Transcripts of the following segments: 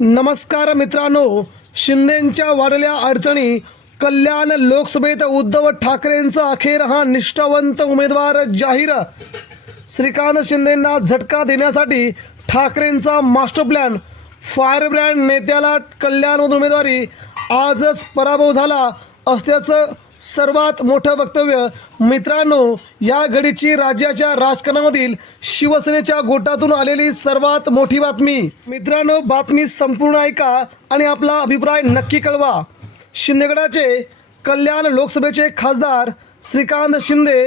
नमस्कार मित्रांनो. शिंदेंच्या वाढल्या अडचणी कल्याण लोकसभेत उद्धव ठाकरेंचा अखेर हा निष्ठावंत उमेदवार जाहीर. श्रीकांत शिंदेंना झटका देण्यासाठी ठाकरेंचा मास्टर प्लॅन. फायरब्रँड नेत्याला कल्याणमधून उमेदवारी. आजच पराभव झाला असल्याचं सर्वात मोठं वक्तव्य मित्रांनो या घडीची राज्याच्या राजकारणामधील शिवसेनेच्या गोटातून आलेली सर्वात मोठी बातमी. मित्रांनो बातमी संपूर्ण ऐका आणि आपला अभिप्राय नक्की कळवा. शिंदेगडाचे कल्याण लोकसभेचे खासदार श्रीकांत शिंदे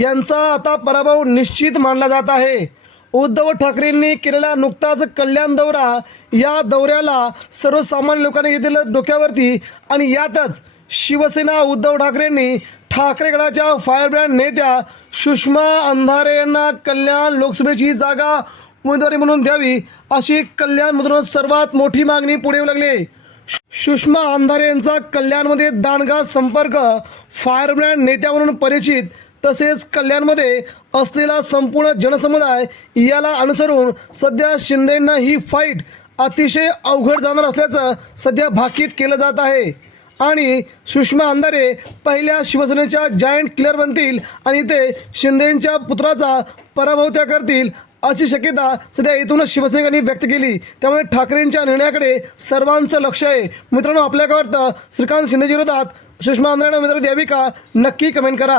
यांचा आता पराभव निश्चित मानला जात आहे. उद्धव ठाकरेंनी केलेला नुकताच कल्याण दौरा या दौऱ्याला सर्वसामान्य लोकांनी घेतलेलं डोक्यावरती आणि यातच शिवसेना उद्धव ठाकरेंनी ठाकरेगडाच्या फायरब्रँड नेत्या सुषमा अंधारे यांना कल्याण लोकसभेची जागा उमेदवारी म्हणून द्यावी अशी कल्याणमधूनच सर्वात मोठी मागणी पुढे येऊ लागली. सुषमा अंधारे यांचा कल्याणमध्ये दांडगा संपर्क फायरब्रँड नेत्या म्हणून परिचित तसेच कल्याणमध्ये असलेला संपूर्ण जनसमुदाय याला अनुसरून सध्या शिंदेंना ही फाईट अतिशय अवघड जाणार असल्याचं सध्या भाकीत केलं जात आहे. आणि सुषमा अंधारे पहिल्या शिवसेनेच्या जायंट किलर बनतील आणि ते शिंदेंच्या पुत्राचा पराभव त्या करतील अशी शक्यता सध्या इथूनच शिवसैनिकांनी व्यक्त केली. त्यामुळे ठाकरेंच्या निर्णयाकडे सर्वांचं लक्ष आहे. मित्रांनो आपल्या वाटतं श्रीकांत शिंदेजी विरोधात सुषमा अंधारे उमेदवारी द्यावी का? नक्की कमेंट करा.